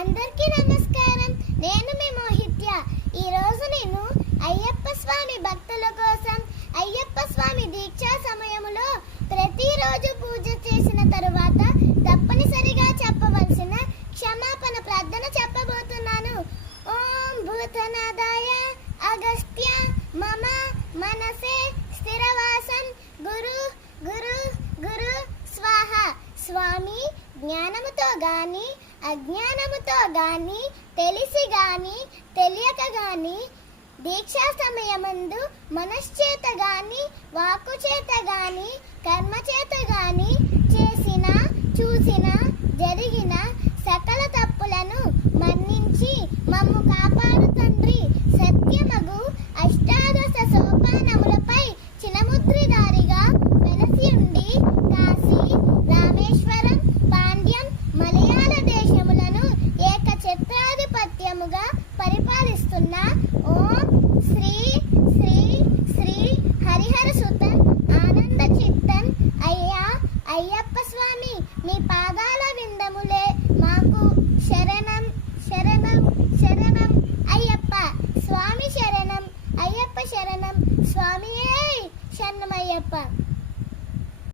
అందరికీ నమస్కారం. నేను మీ మోహిత్య. ఈరోజు నేను అయ్యప్ప స్వామి భక్తుల కోసం అయ్యప్ప స్వామి దీక్షా సమయంలో ప్రతిరోజు పూజ చేసిన తరువాత తప్పనిసరిగా చెప్పవలసిన క్షమాపణ ప్రార్థన చెప్పబోతున్నాను. ఓం భూతనాదాయ అగస్త్య మమ మనసే స్థిరవాసం గురు గురు గురు స్వాహ. స్వామి, జ్ఞానముతో గాని అజ్ఞానముతో గాని తెలిసి గాని తెలియక గాని దీక్షా సమయమందు మనశ్చేత గాని వాక్కు చేత గాని కర్మ చేత గాని చేసిన చూసిన జరిగిన సకల తప్పులను మన్నించి మమ్ము కాపాడు తండ్రి. సత్యమగు అష్టాదశ సోపానములపై చినముద్రిదారిగా వెలసి ఉండి కాశీ, రామేశ్వరం, పాండ్యం, మలయాళ దేశములను ఏకఛత్రాధిపత్యముగా పరిపాలిస్తున్న ఓం శ్రీ శ్రీ శ్రీ హరిహర సుతన్ ఆనంద చిత్తన్ అయ్యప్ప స్వామి, మీ పాదాల విందములే మాకు శరణం శరణం శరణం. అయ్యప్ప స్వామి శరణం, అయ్యప్ప శరణం, స్వామియే శరణమయ్యప్ప.